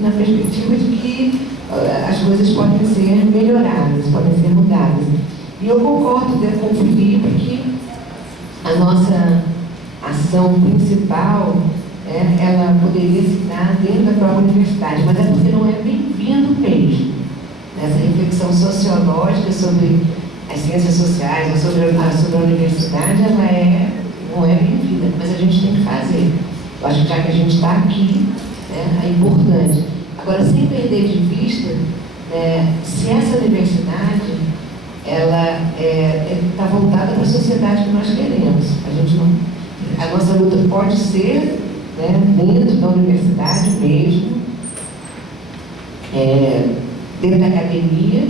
na perspectiva de que as coisas podem ser melhoradas, podem ser mudadas. E eu concordo com o Felipe que a nossa ação principal, ela poderia se dar dentro da própria universidade, mas é porque não é bem-vindo mesmo. Essa reflexão sociológica sobre as ciências sociais, ou sobre a universidade, ela não é bem-vinda, mas a gente tem que fazer. Eu acho que já que a gente está aqui, é importante. Agora, sem perder de vista, se essa universidade ela está voltada para a sociedade que nós queremos. A nossa luta pode ser dentro da universidade mesmo, dentro da academia,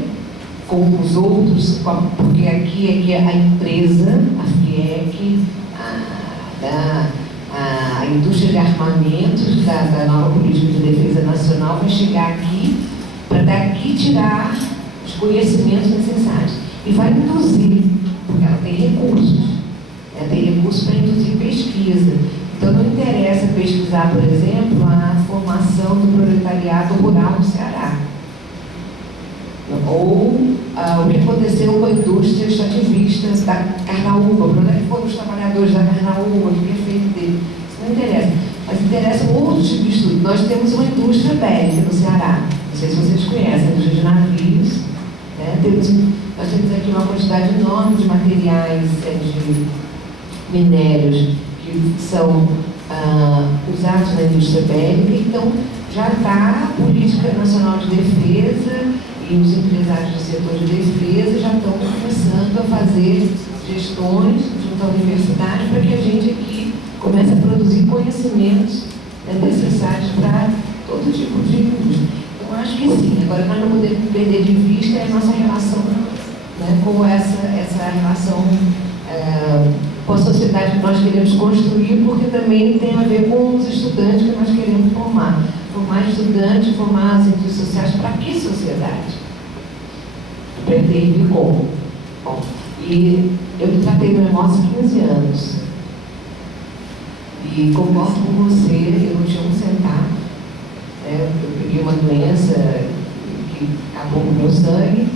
com os outros, porque aqui é a empresa, a FIEC, a indústria de armamentos da nova política de defesa nacional vai chegar aqui para daqui tirar os conhecimentos necessários. E vai induzir, porque ela tem recursos. Ela tem recursos para induzir pesquisa. Então não interessa pesquisar, por exemplo, a formação do proletariado rural no Ceará. Ou o que aconteceu com a indústria extrativista da carnaúba, para onde é que foram os trabalhadores da carnaúba, o que é feito dele. Isso não interessa. Mas interessam outros tipos de estudo. Nós temos uma indústria bélica no Ceará. Não sei se vocês conhecem, a indústria de navios. Nós temos aqui uma quantidade enorme de materiais, de minérios, que são usados na indústria bélica. Então, já está a Política Nacional de Defesa e os empresários do setor de defesa já estão começando a fazer gestões junto à universidade para que a gente aqui comece a produzir conhecimentos necessários para todo tipo de indústria. Então, acho que sim. Agora, nós não podemos perder de vista a nossa relação com essa relação com a sociedade que nós queremos construir, porque também tem a ver com os estudantes que nós queremos formar. Formar estudantes, formar as ciências sociais, para que sociedade? Pretende como? Bom, e eu me tratei do remorso há 15 anos. E concordo com você, eu não tinha um centavo. Eu peguei uma doença que acabou com o meu sangue,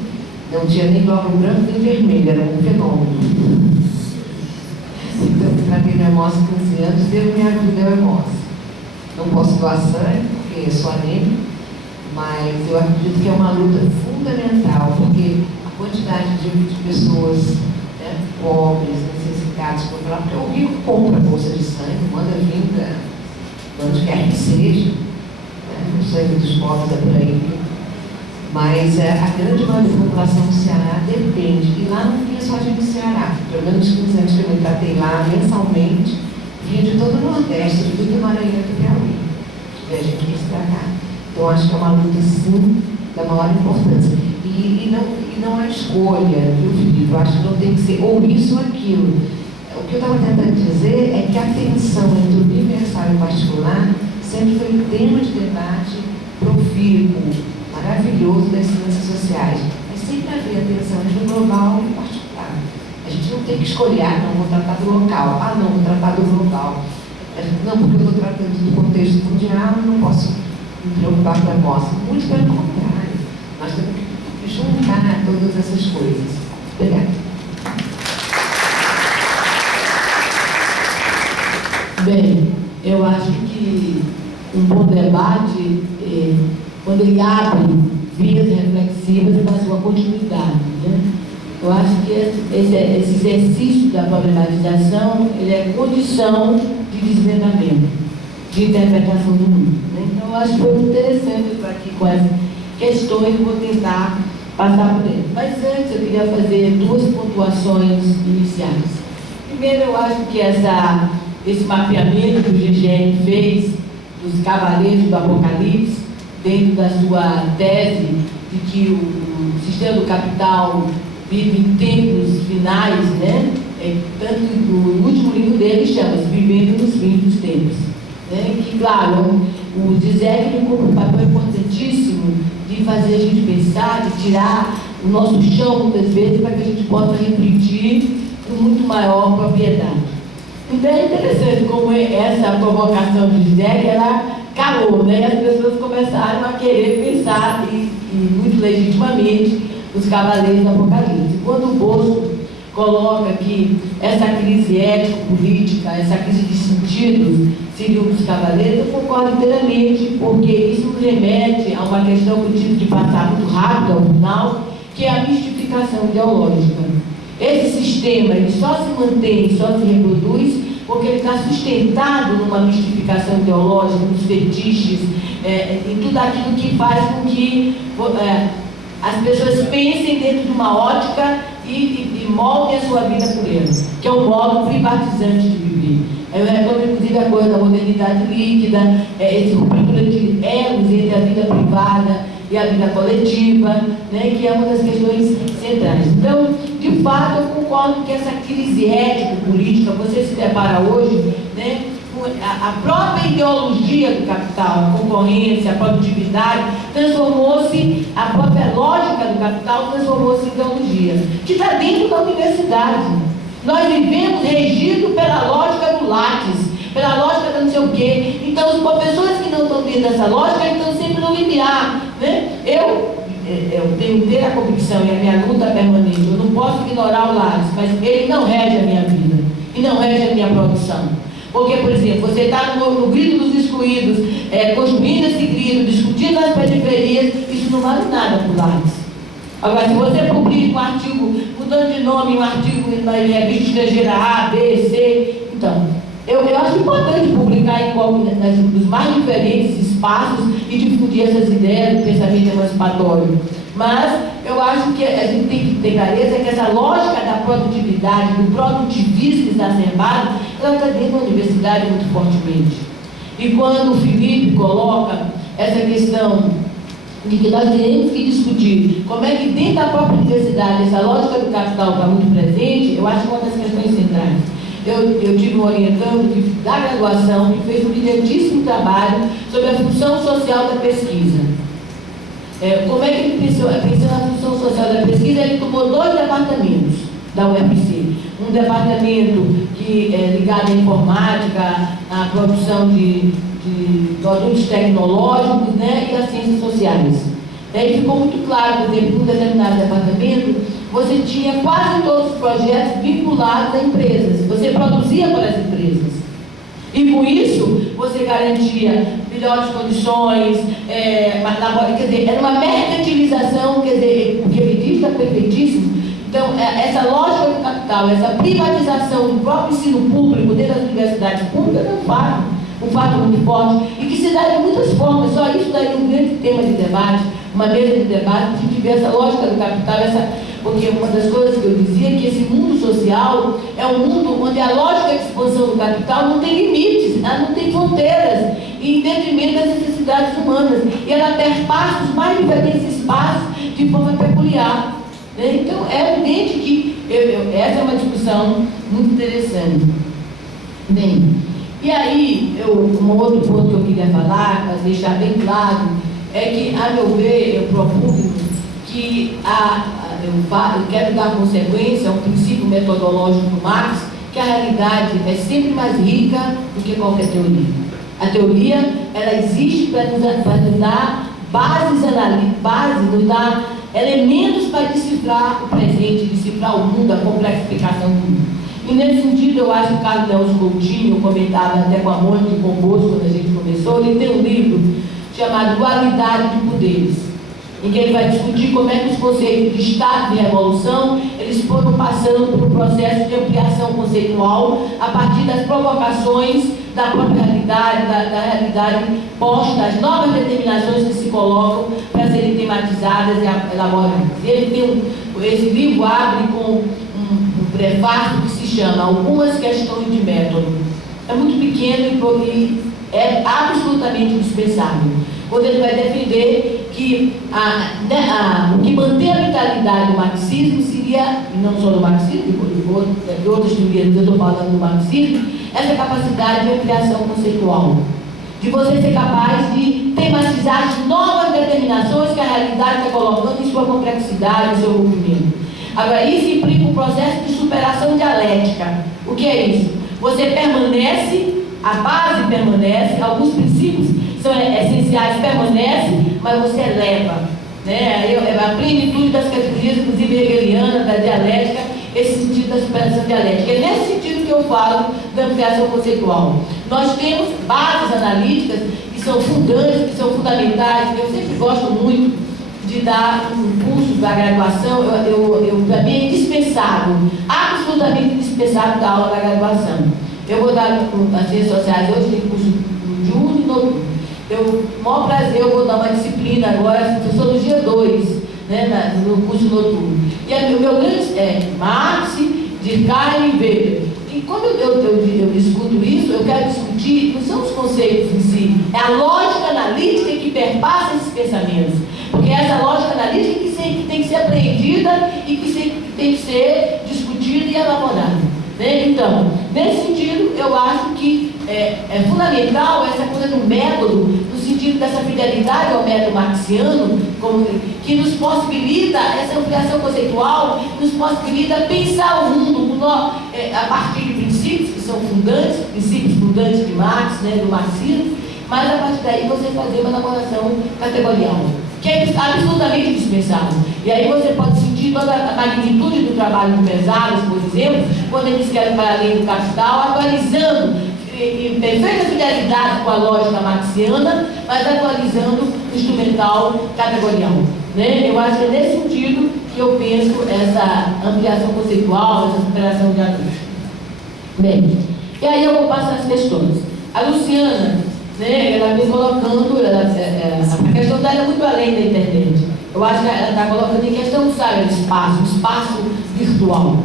não tinha nem glóbulo branco nem vermelho, era um fenômeno. Então, eu me tratei do remorso há 15 anos, devo minha vida ao remorso. Não posso doar sangue, porque sou anêmica, mas eu acredito que é uma luta fundamental, porque a quantidade de pessoas pobres, necessitadas, porque o rico compra a bolsa de sangue, manda vir de onde quer que seja, o sangue dos pobres é por aí. Mas a grande maioria da população do Ceará depende, e lá não vinha só gente do Ceará, pelo menos 15 anos que eu me tratei lá mensalmente, vinha de todo o Nordeste, de tudo Maranhão e do Piauí. E a gente quis pra cá. Então, acho que é uma luta, sim, da maior importância. E não há escolha, viu, Felipe? Eu acho que não tem que ser ou isso ou aquilo. O que eu estava tentando dizer é que a tensão entre o universal e o particular sempre foi um tema de debate profícuo, maravilhoso das ciências sociais. Mas sempre havia tensão entre o global e o particular. A gente não tem que escolher, não, vou tratar do local, não, vou tratar do global. Não, porque eu estou tratando do contexto mundial, não posso me preocupar com a nossa. Muito pelo contrário. Nós temos que juntar todas essas coisas. Obrigada. Bem, eu acho que um bom debate, quando ele abre vias reflexivas, ele faz uma continuidade. Eu acho que esse exercício da problematização, ele é condição de desvendamento, de interpretação do mundo. Então, eu acho que foi muito interessante eu estar aqui com essas questões que vou tentar passar por ele. Mas antes, eu queria fazer duas pontuações iniciais. Primeiro, eu acho que esse mapeamento que o GGN fez dos cavaleiros do Apocalipse, dentro da sua tese de que o sistema do capital vive em tempos finais, tanto no último livro dele chama-se Vivendo nos Fins dos Tempos. Que, claro, o Zizek cumpre um papel importantíssimo de fazer a gente pensar, de tirar o nosso chão, muitas vezes, para que a gente possa refletir com muito maior propriedade. Então é interessante como essa provocação de Zizek, ela calou, né? E as pessoas começaram a querer pensar, e muito legitimamente, os cavaleiros do Apocalipse. Quando o Bosco coloca que essa crise ético-política, essa crise de sentidos, seriam os cavaleiros, eu concordo inteiramente, porque isso nos remete a uma questão que eu tive de passar muito rápido ao final, que é a mistificação ideológica. Esse sistema, ele só se mantém, só se reproduz, porque ele está sustentado numa mistificação ideológica, nos fetiches, em tudo aquilo que faz com que as pessoas pensem dentro de uma ótica e moldem a sua vida por ele, que é um modo privatizante de viver. Eu reclamo, inclusive, a coisa da modernidade líquida, esse ruptura de egos entre a vida privada e a vida coletiva, né, que é uma das questões centrais. Então, de fato, eu concordo que essa crise ético-política, você se depara hoje, né, com a própria ideologia do capital, a concorrência, a produtividade, transformou-se, a própria lógica do capital transformou-se em ideologia, que está dentro da universidade. Nós vivemos regido pela lógica do Lattes, pela lógica do não sei o quê. Então, os professores que não estão dentro dessa lógica estão sempre no limiar, né? Eu tenho inteira convicção e a minha luta permanente. Eu não posso ignorar o Lattes, mas ele não rege a minha vida e não rege a minha produção. Porque, por exemplo, você está no grito dos excluídos, construindo esse grito, discutindo as periferias, isso não vale nada para o Lattes. Agora, se você publica um artigo mudando de nome, um artigo na revista estrangeira A, B, C, então, eu acho importante publicar nos mais diferentes espaços e difundir essas ideias do pensamento emancipatório. Mas eu acho que a gente tem que ter clareza que essa lógica da produtividade, do produtivismo exacerbado, ela está dentro da universidade muito fortemente. E quando o Felipe coloca essa questão de que nós teremos que discutir como é que dentro da própria universidade essa lógica do capital está muito presente, eu acho que é uma das questões centrais. Eu tive um orientando da graduação que fez um brilhantíssimo trabalho sobre a função social da pesquisa. Como é que ele pensou na função social da pesquisa? Ele tomou 2 departamentos da UFC. Um departamento que é ligado à informática, à produção de produtos tecnológicos, né, e às ciências sociais. E ficou muito claro, por exemplo, num determinado departamento, você tinha quase todos os projetos vinculados a empresas. Você produzia para as empresas. E com isso, você garantia melhores condições, quer dizer, era uma mercantilização, quer dizer, o que ele diz está perfeitíssimo. Então, essa lógica do capital, essa privatização do próprio ensino público dentro das universidades públicas é um fato muito forte, e que se dá de muitas formas. Só isso daria um grande tema de debate, uma mesa de debate, se tiver essa lógica do capital, porque uma das coisas que eu dizia é que esse mundo social é um mundo onde a lógica de expansão do capital não tem limites, ela não tem fronteiras, e em detrimento das necessidades humanas, e ela perpassa os mais diferentes espaços de forma peculiar. Então, é evidente que essa é uma discussão muito interessante. Bem, e aí, um outro ponto que eu queria falar, para deixar bem claro, é que, a meu ver, eu propugno que eu quero dar consequência a um princípio metodológico do Marx, que a realidade é sempre mais rica do que qualquer teoria. A teoria, ela existe para nos dar nos dar elementos para decifrar o presente, decifrar o mundo, a complexificação do mundo. E nesse sentido, eu acho que o caso de Nelson Coutinho, eu comentava até com a Mônica e com o Bosco, quando a gente começou, ele tem um livro chamado Dualidade de Poderes, em que ele vai discutir como é que os conceitos de Estado e Revolução, eles foram passando por um processo de ampliação conceitual a partir das provocações da própria realidade, da realidade posta, as novas determinações que se colocam para serem tematizadas e elaboradas. E ele esse livro abre com um prefácio que se chama Algumas Questões de Método. É muito pequeno e é absolutamente dispensável, quando ele vai defender que o que mantém a vitalidade do marxismo seria, não só do marxismo, de outras teorias, eu estou falando do marxismo, essa capacidade de ampliação conceitual, de você ser capaz de tematizar as novas determinações que a realidade está colocando em sua complexidade, em seu movimento. Agora, isso implica um processo de superação dialética. O que é isso? Você permanece, a base permanece, alguns princípios são essenciais permanece, mas você eleva, né? A plenitude das categorias, inclusive hegeliana, da dialética, esse sentido da superação dialética. É nesse sentido que eu falo da ampliação conceitual. Nós temos bases analíticas que são fundantes, que são fundamentais. Eu sempre gosto muito de dar um curso da graduação, para mim é indispensável, absolutamente indispensável da aula da graduação. Eu vou dar as ciências sociais hoje, tem curso no diurno e noturno. Com o maior prazer, eu vou dar uma disciplina agora, Sociologia 2, né, no curso noturno. E o meu grande é Marx, Durkheim e Weber. E quando eu discuto isso, eu quero discutir, não são os conceitos em si, é a lógica analítica que perpassa esses pensamentos. Porque é essa lógica analítica que tem que ser apreendida e que tem que ser discutida e elaborada. Né? Então, nesse sentido, eu acho que é fundamental essa coisa do método, no sentido dessa fidelidade ao método marxiano, que nos possibilita, essa ampliação conceitual, nos possibilita pensar o mundo a partir de princípios que são fundantes, princípios fundantes de Marx, né, do marxismo, mas a partir daí você fazer uma elaboração categorial, que é absolutamente indispensável. E aí você pode sentir toda a magnitude do trabalho do Pesares, por exemplo, quando eles querem para além do capital, atualizando em perfeita fidelidade com a lógica marxiana, mas atualizando o instrumental categorial. Né? Eu acho que é nesse sentido que eu penso essa ampliação conceitual, essa superação dialética. Bem, e aí eu vou passar as questões. A Luciana, né, ela vem colocando, a questão dela é muito além da internet. Eu acho que ela está colocando em questão o espaço virtual.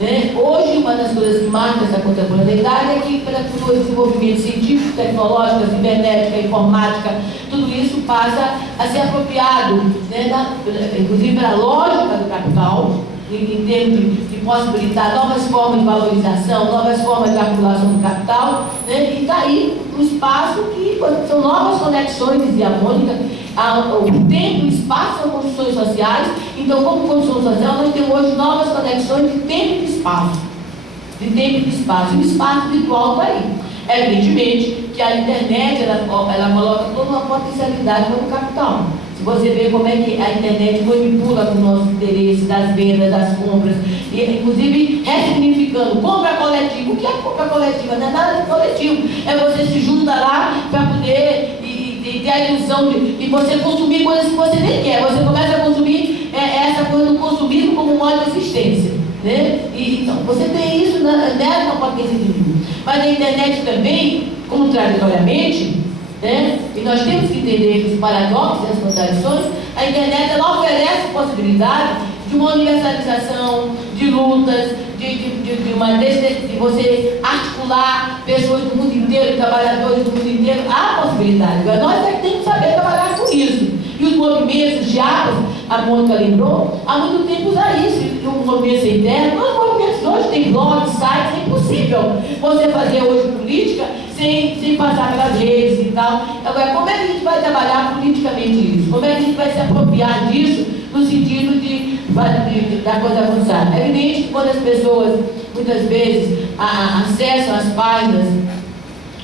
Né? Hoje, uma das coisas que marca essa contemporaneidade é que, pelo desenvolvimento científico, tecnológico, cibernética, informática, tudo isso passa a ser apropriado, né, inclusive pela lógica do capital, em termos de possibilitar novas formas de valorização, novas formas de acumulação do capital, né? E está aí um espaço que são novas conexões, dizia a Mônica. O tempo e o espaço são construções sociais, então, como construção social, nós temos hoje novas conexões de tempo e de espaço. De tempo e de espaço. E o espaço virtual está aí. Evidentemente que a internet ela coloca toda uma potencialidade para o capital. Se você vê como é que a internet manipula com o nosso interesse das vendas, das compras, e, inclusive ressignificando compra coletiva. O que é compra coletiva? Não é nada de coletivo. É você se junta lá para poder ter a ilusão de você consumir coisas que você nem quer. Você começa a consumir essa coisa do consumismo como modo de existência. Né? Então, você tem isso nessa potência de mundo. Mas na internet também, contraditoriamente, né? E nós temos que entender os paradoxos e as contradições. A internet ela oferece possibilidade de uma universalização, de lutas, de você articular pessoas do mundo inteiro, trabalhadores do mundo inteiro. Há possibilidade. Agora, nós é que temos que saber trabalhar com isso. E os movimentos, os diabos, a Mônica lembrou, há muito tempo usar isso. E o movimento interno, os movimentos hoje têm blogs, sites, é impossível você fazer hoje política sem passar pelas redes e tal. Agora, como é que a gente vai trabalhar politicamente isso? Como é que a gente vai se apropriar disso no sentido da coisa avançar? É evidente que quando as pessoas, muitas vezes, acessam as páginas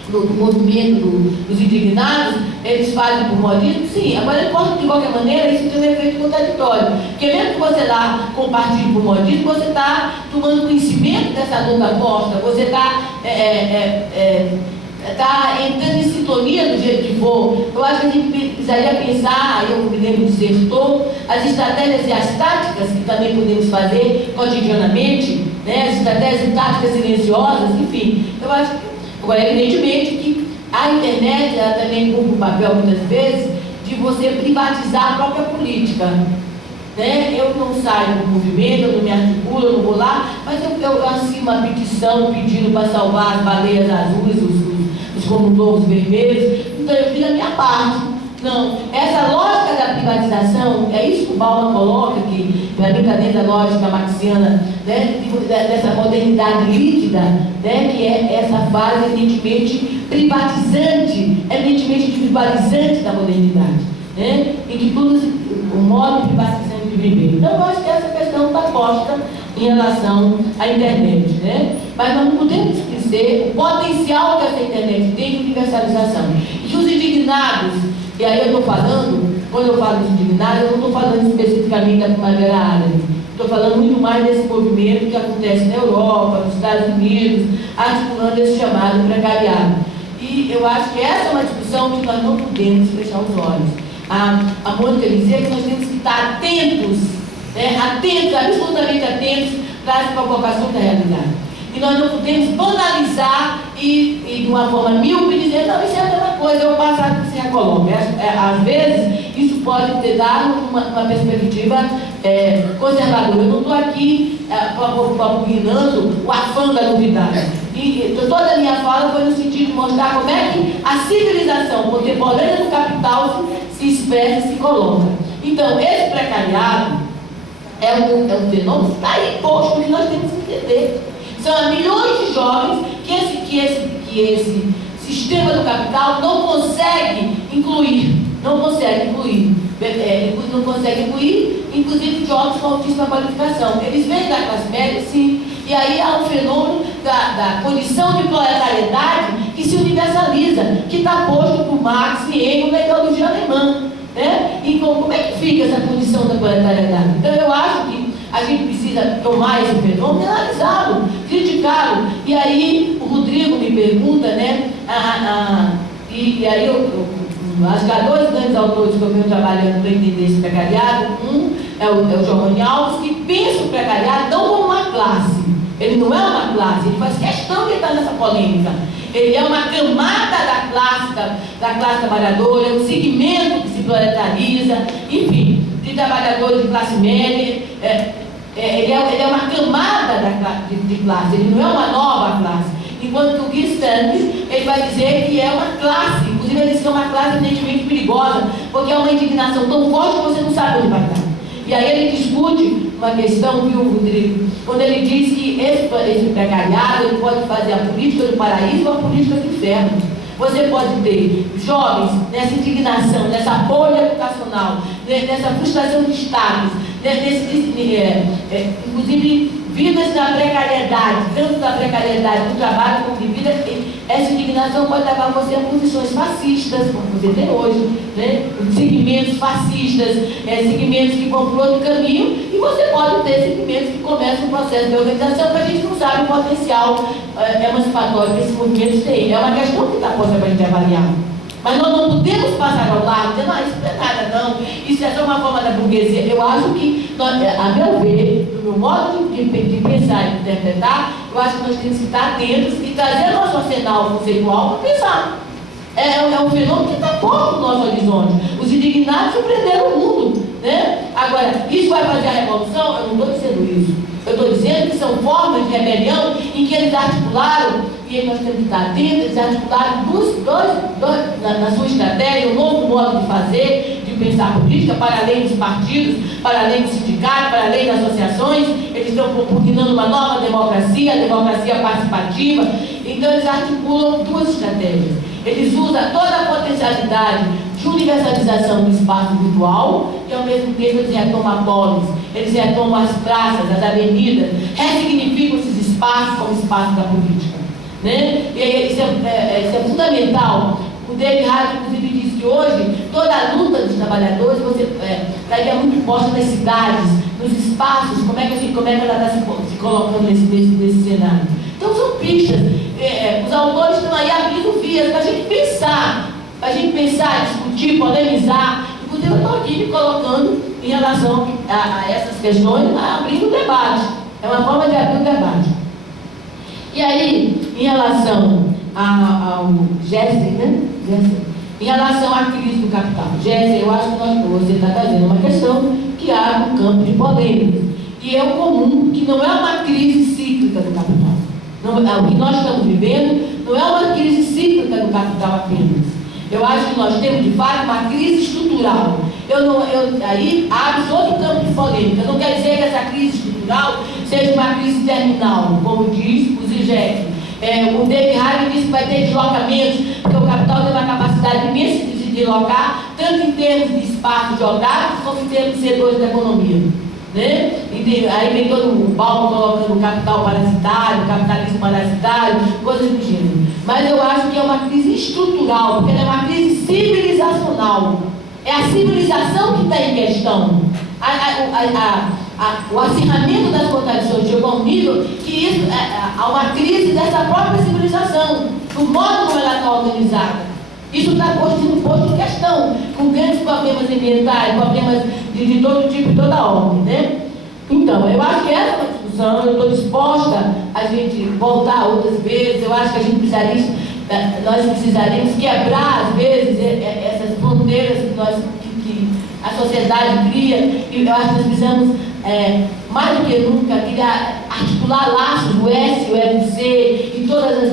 do movimento dos indignados, eles fazem por modismo, sim. Agora, de qualquer maneira, isso tem um efeito contraditório. Porque mesmo que você lá compartilhe por modismo, você está tomando conhecimento dessa luta posta, você está entrando em sintonia do jeito que for. Eu acho que a gente precisaria pensar, eu me lembro de Sertor, as estratégias e as táticas que também podemos fazer cotidianamente, né? As estratégias e táticas silenciosas, enfim. Eu acho que, agora, evidentemente que a internet ela também cumpre o papel, muitas vezes, de você privatizar a própria política. Né? Eu não saio do movimento, eu não me articulo, eu não vou lá, mas eu assino uma petição pedindo para salvar as baleias azuis, os comunovos vermelhos, então eu fiz a minha parte. Não, essa lógica da privatização, é isso que o Bauman coloca, que para mim está dentro da lógica marxiana, né, dessa modernidade líquida, né, que é essa fase evidentemente privatizante, evidentemente individualizante da modernidade, né, em que tudo, o modo privatizante de viver. Então, eu acho que essa questão está posta em relação à internet, né? Mas nós não podemos esquecer o potencial que essa internet tem de universalização. E os indignados indignados, e aí eu estou falando, quando eu falo de indignados, eu não estou falando especificamente da Primavera Árabe, estou falando muito mais desse movimento que acontece na Europa, nos Estados Unidos, articulando esse chamado precariado. E eu acho que essa é uma discussão que nós não podemos fechar os olhos. A Mônica dizia que nós temos que estar atentos, atentos, absolutamente atentos para as provocações da realidade. E nós não podemos banalizar e de uma forma míope dizer, não, isso é a mesma coisa, é o passado que se recoloca. Às vezes, isso pode ter dado uma perspectiva conservadora. Eu não estou aqui propugnando o afã da novidade. E toda a minha fala foi no sentido de mostrar como é que a civilização contemporânea do capital se expressa e se coloca. Então, esse precariado é um fenômeno que está aí posto, que nós temos que entender. São milhões de jovens que esse sistema do capital não consegue incluir. Não consegue incluir, inclusive jovens com altíssima qualificação. Eles vêm da classe média, sim, e aí há um fenômeno da condição de proletariedade que se universaliza, que está posto por Marx e Engels na ideologia alemã. E como é que fica essa condição da proletariedade? Então eu acho que a gente precisa tomar esse fenômeno e analisá-lo, criticá-lo. E aí o Rodrigo me pergunta, e aí acho que há dois grandes autores que eu venho trabalhando para entender esse precariado. Um é o Giovanni Alves, que pensa o precariado não como uma classe. Ele não é uma classe, ele faz questão de estar nessa polêmica. Ele é uma camada da classe trabalhadora, é um segmento que se proletariza, enfim, de trabalhadores de classe média. Ele é uma camada de classe, ele não é uma nova classe. Enquanto que o Guy Stanley, ele vai dizer que é uma classe, inclusive ele diz que é uma classe evidentemente perigosa, porque é uma indignação tão forte que você não sabe onde vai estar. E aí ele discute uma questão, viu, Rodrigo, quando ele diz que esse precariado ele pode fazer a política do paraíso ou a política do inferno. Você pode ter jovens nessa indignação, nessa bolha educacional, nessa frustração de status, inclusive vidas da precariedade, tanto da precariedade do trabalho como de vida. Essa indignação pode levar você a posições fascistas, como você tem hoje, segmentos fascistas, segmentos que vão para outro caminho, e você pode ter segmentos que começam um processo de organização que a gente não sabe o potencial emancipatório que esses movimentos têm. É uma questão que está posta para a gente avaliar. Mas nós não podemos passar ao lado dizendo, isso não é nada não, isso é só uma forma da burguesia. Eu acho que, a meu ver, no meu modo de pensar e de interpretar, eu acho que nós temos que estar atentos e trazer nosso arsenal conceitual para pensar. É um fenômeno que está posto no nosso horizonte. Os indignados surpreenderam o mundo. Agora, isso vai fazer a revolução? Eu não estou dizendo isso. Eu estou dizendo que são formas de rebelião em que eles articularam, e aí nós temos que estar atentos, eles articularam na sua estratégia, um novo modo de fazer, de pensar política, para além dos partidos, para além dos sindicatos, para além das associações. Eles estão propugnando uma nova democracia, a democracia participativa. Então eles articulam duas estratégias. Eles usam toda a potencialidade de universalização do espaço virtual e, ao mesmo tempo, eles retomam polis, eles retomam as praças, as avenidas, ressignificam esses espaços como espaço da política. E isso é fundamental. O David Harvey, inclusive, diz que hoje toda a luta dos trabalhadores estaria muito posta nas cidades, nos espaços, como é que ela está se colocando nesse cenário. Então são pistas. Os autores estão aí abrindo vias para a gente pensar, discutir, polemizar. Inclusive eu estou aqui me colocando em relação a essas questões, abrindo debate. É uma forma de abrir o debate. E aí, em relação ao Gessen, em relação à crise do capital. Gessen, eu acho que você está trazendo uma questão que abre um campo de polêmicas. E é o comum que não é uma crise cíclica do capital. O que nós estamos vivendo não é uma crise cíclica do capital apenas. Eu acho que nós temos, de fato, uma crise estrutural. Aí abre outro campo de polêmica. Eu não quero dizer que essa crise estrutural seja uma crise terminal, como diz o Zizek. O David Harvey diz que vai ter deslocamentos, porque o capital tem uma capacidade imensa de se deslocar, tanto em termos de espaço geográfico, como em termos de setores da economia. Aí vem todo o Paulo colocando o capital parasitário, o capitalismo parasitário, coisas do gênero. Mas eu acho que é uma crise estrutural, porque ela é uma crise civilizacional. É a civilização que está em questão. O acirramento das contradições chegou a um nível que isso, há uma crise dessa própria civilização, do modo como ela está organizada. Isso está posto em questão, com grandes problemas ambientais, problemas de todo tipo e toda ordem, né? Então, eu acho que essa é uma discussão, eu estou disposta a gente voltar outras vezes, eu acho que a gente nós precisaríamos quebrar, às vezes, essas fronteiras que a sociedade cria, e eu acho que nós precisamos, mais do que nunca, articular laços, o S, o UFC, e todos os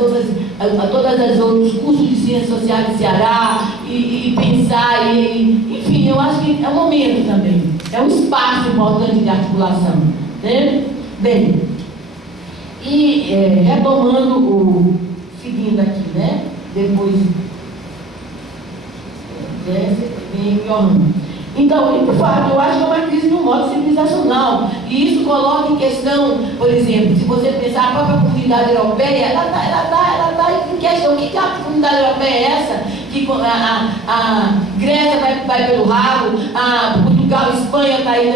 outros cursos de ciências sociais do Ceará, e pensar, enfim, eu acho que é um momento também, é um espaço importante de articulação, né? Bem, e retomando seguindo aqui, né? Depois vem piorando. Então, de fato, eu acho que é uma crise de um modo civilizacional. E isso coloca em questão, por exemplo, se você pensar a própria comunidade europeia, ela está em questão. O que a comunidade europeia é essa? Que a Grécia vai pelo ralo, a Portugal, Espanha está aí,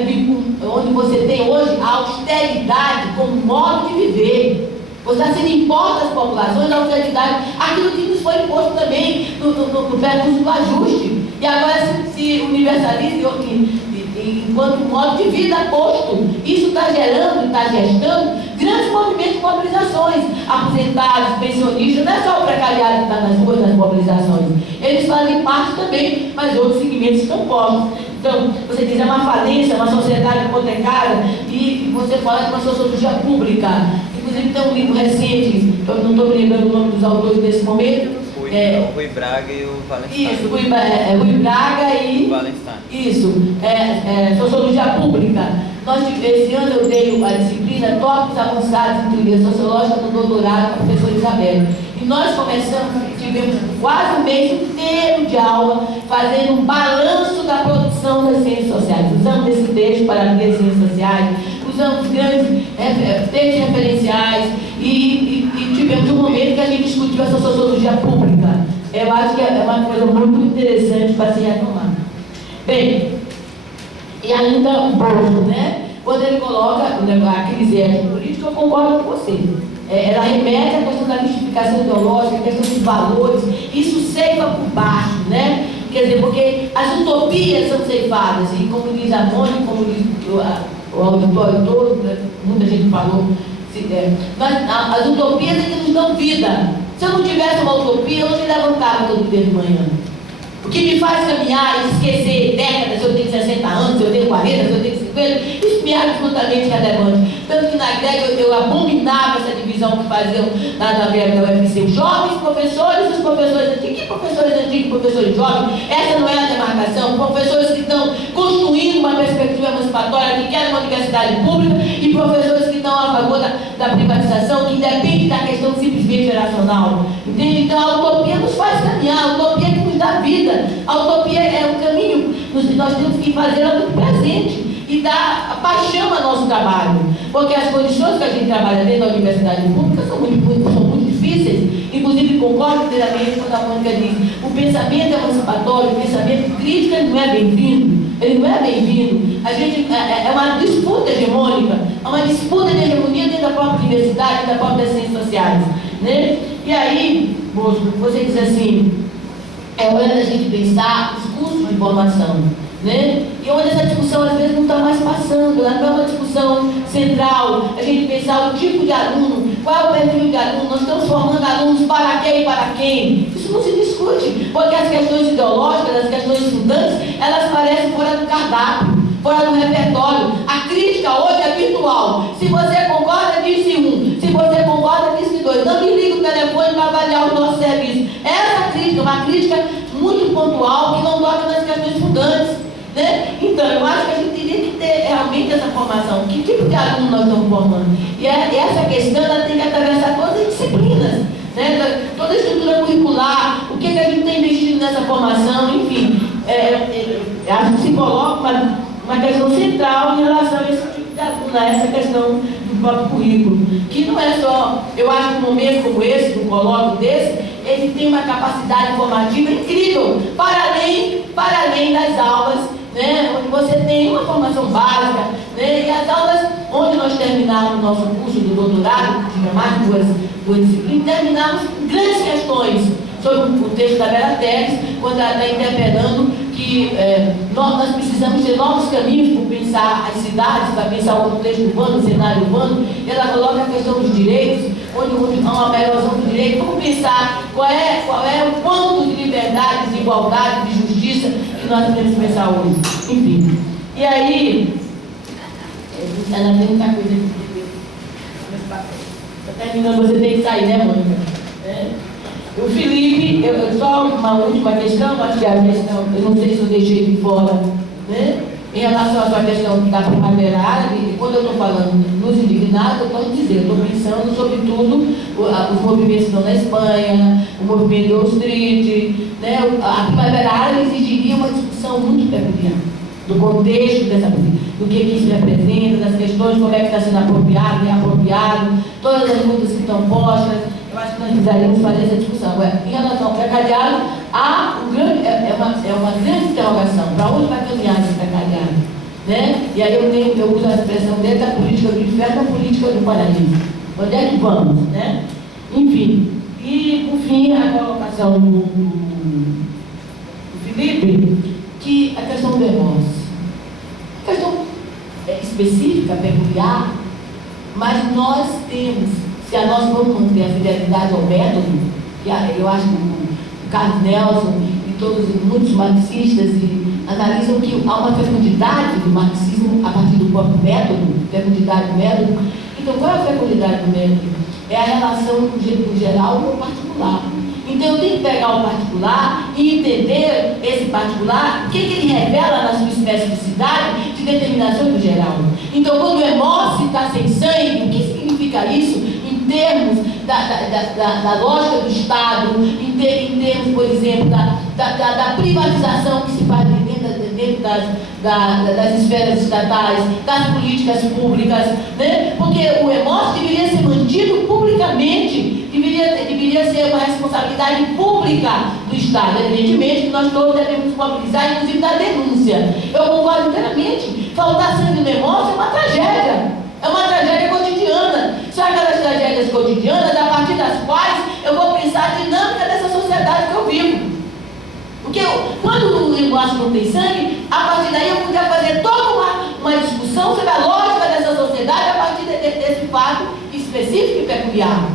onde você tem hoje a austeridade como modo de viver. Você está sendo imposto às populações, a austeridade, aquilo que nos foi imposto também no percurso do ajuste. E agora se universaliza enquanto modo de vida posto. Isso está gerando, está gestando grandes movimentos de mobilizações. Aposentados, pensionistas, não é só o precariado que está nas ruas das mobilizações. Eles fazem parte também, mas outros segmentos estão postos. Então, você diz, é uma falência, uma sociedade hipotecária, e você fala de uma sociologia pública. Inclusive tem um livro recente, eu não estou me lembrando o nome dos autores nesse momento. O Rui Braga e o Wallenstein. Isso, Rui Braga e... Wallenstein. Isso, sociologia pública. Esse ano eu dei a disciplina Tópicos Avançados em Teoria Sociológica no doutorado com a professora Isabel. E nós tivemos quase um mês inteiro de aula, fazendo um balanço da produção das ciências sociais. Usamos esse texto para ler ciências sociais, usamos grandes textos referenciais e tivemos um momento que a gente discutiu essa sociologia pública. Eu acho que é uma coisa muito interessante para se retomar. Bem, e ainda o Bojo, né? Quando ele coloca a crise étnico-política, eu concordo com você. Ela remete à questão da mistificação ideológica, a questão dos valores, isso ceifa por baixo, né? Quer dizer, porque as utopias são ceifadas, e como diz a Mônica, como diz o auditório todo, né? Muita gente falou, as utopias é que nos dão vida. Se eu não tivesse uma utopia, eu não me levantava todo dia de manhã. O que me faz caminhar e esquecer décadas, se eu tenho 60 anos, se eu tenho 40, se eu tenho 50, isso me é absolutamente relevante. Tanto que na Grécia eu abominava essa divisão que faziam na UFC. Os jovens professores e os professores antigos. Que professores antigos e professores jovens? Essa não é a demarcação. Professores que estão construindo uma perspectiva emancipatória, que querem uma universidade pública, e professores que estão a favor da privatização, que depende da questão simplesmente geracional. Entende? Então a utopia nos faz caminhar, a utopia que nos dá vida. A utopia é um caminho, nós temos que fazer ela no presente e dar paixão ao nosso trabalho, porque as condições que a gente trabalha dentro da universidade pública são muito difíceis. Inclusive, concordo inteiramente quando a Mônica diz: o pensamento emancipatório, o pensamento crítico, ele não é bem-vindo. Ele não é bem-vindo. A gente é uma disputa hegemônica, é uma disputa de hegemonia dentro da própria universidade, das próprias ciências sociais, né? E aí, Bosco, você diz assim: é hora da gente pensar os cursos de formação, né? E onde essa discussão às vezes não está mais passando, ela não é uma discussão central, a gente pensar o tipo de aluno, qual é o perfil de aluno, nós estamos formando alunos para quem e para quem. Isso não se discute, porque as questões ideológicas, as questões fundantes, elas parecem fora do cardápio, fora do repertório. A crítica hoje é virtual. Se você concorda, disse um. Se você concorda, disse dois. Não me liga o telefone para avaliar o nosso serviço. Essa crítica é uma crítica muito pontual, que não toca nas questões fundantes, né? Então, eu acho que a gente teria que ter realmente essa formação. Que tipo de aluno nós estamos formando? E essa questão ela tem que atravessar todas as disciplinas, né? Toda a estrutura curricular, o que a gente tem investido nessa formação, enfim. Acho que se coloca uma questão central em relação a esse tipo de aluno, a essa questão do próprio currículo. Que não é só, eu acho que num momento como esse, num colóquio desse, ele tem uma capacidade formativa incrível, para além das aulas, né, onde você tem uma formação básica, né, e as aulas onde nós terminamos o nosso curso do doutorado, que tinha mais de duas disciplinas, terminamos grandes questões sobre o texto da Vera Teres, quando ela está interpelando que nós precisamos ter novos caminhos para pensar as cidades, para pensar o contexto urbano, o cenário urbano. Ela coloca a questão dos direitos, onde há uma erosão do direito. Vamos pensar qual é o quanto de liberdade, de igualdade, de justiça que nós podemos pensar hoje. Enfim. E aí, ela tem muita coisa aqui. Está terminando, você tem que sair, né, Mônica? O Felipe, só uma última questão, acho que a questão, eu não sei se eu deixei de fora, né? Em relação à sua questão da primavera árabe, quando eu estou falando nos indignados, eu estou dizendo, estou pensando sobretudo os movimentos que estão na Espanha, o movimento do Wall Street, né? A primavera árabe exigiria uma discussão muito peculiar do contexto do que isso representa, das questões, como é que está sendo apropriado, reapropriado, todas as lutas que estão postas. Eu acho que nós precisaríamos fazer essa discussão. Em relação ao precariado, é uma grande interrogação. Para onde vai caminhar esse precariado? Né? E aí eu uso a expressão dentro da política do inferno, da política do paraíso. Onde é que vamos? Né? Enfim. E, por fim, a colocação do Felipe, que a questão do remorso. A questão específica, peculiar, mas nós temos, se nós vamos manter a fidelidade ao método, que eu acho que o Carlos Nelson e muitos marxistas analisam que há uma fecundidade do marxismo a partir do próprio método, fecundidade do método. Então, qual é a fecundidade do método? É a relação do geral com o particular. Então, eu tenho que pegar o particular e entender esse particular, o que ele revela na sua especificidade de determinação do geral. Então, quando o remorso está sem sangue, o que significa isso em termos da lógica do Estado, em termos, por exemplo, da privatização que se faz dentro das esferas estatais, das políticas públicas, né? Porque o remorso deveria ser mantido publicamente, deveria ser uma responsabilidade pública do Estado. Evidentemente que nós todos devemos nos mobilizar, inclusive da denúncia. Eu concordo inteiramente. Faltar sangue no remorso é uma tragédia. É uma tragédia cotidiana. São aquelas tragédias cotidianas a partir das quais eu vou pensar a dinâmica dessa sociedade que eu vivo. Porque quando o remorso não tem sangue, a partir daí eu podia fazer toda uma discussão sobre a lógica dessa sociedade a partir desse fato específico e peculiar.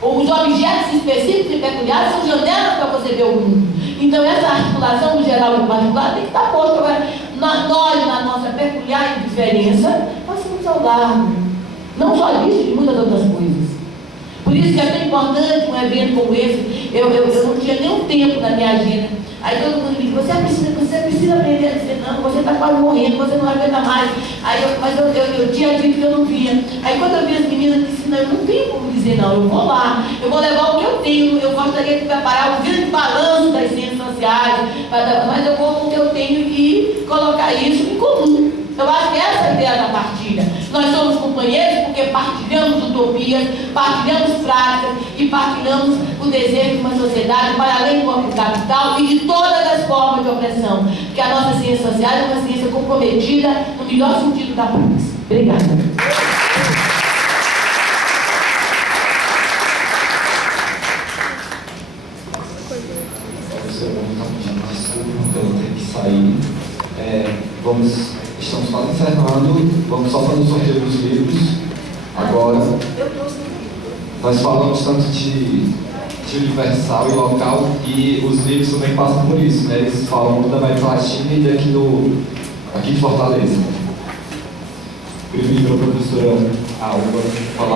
Os objetos específicos e peculiares são janelas para você ver o mundo. Então, essa articulação do geral e do particular tem que estar posta. Agora, nós, na nossa peculiar indiferença, passamos ao largo. Não só disso, de muitas outras coisas. Por isso que é tão importante um evento como esse. Eu não tinha nenhum tempo na minha agenda. Aí todo mundo me diz, você precisa aprender a dizer não, você está quase morrendo, você não aguenta mais. Mas eu tinha dito que eu não vinha. Aí quando eu vi as meninas, disse, não, eu não tenho como dizer não, eu vou lá, eu vou levar o que eu tenho, eu gostaria de preparar o grande balanço das ciências sociais, mas eu vou com o que eu tenho e colocar isso em comum. Eu acho que essa é a ideia da partilha. Nós somos companheiros porque partilhamos utopias, partilhamos práticas e partilhamos o desejo de uma sociedade para além do próprio capital e de todas as formas de opressão. Porque a nossa ciência social é uma ciência comprometida no melhor sentido da palavra. Obrigada. Eu tenho que sair. Estamos quase encerrando. Vamos só fazer o sorteio dos livros. Agora, nós falamos tanto de universal e local, e os livros também passam por isso, né? Eles falam muito da América Latina e aqui de Fortaleza. Primeiro, a professora Alba falar.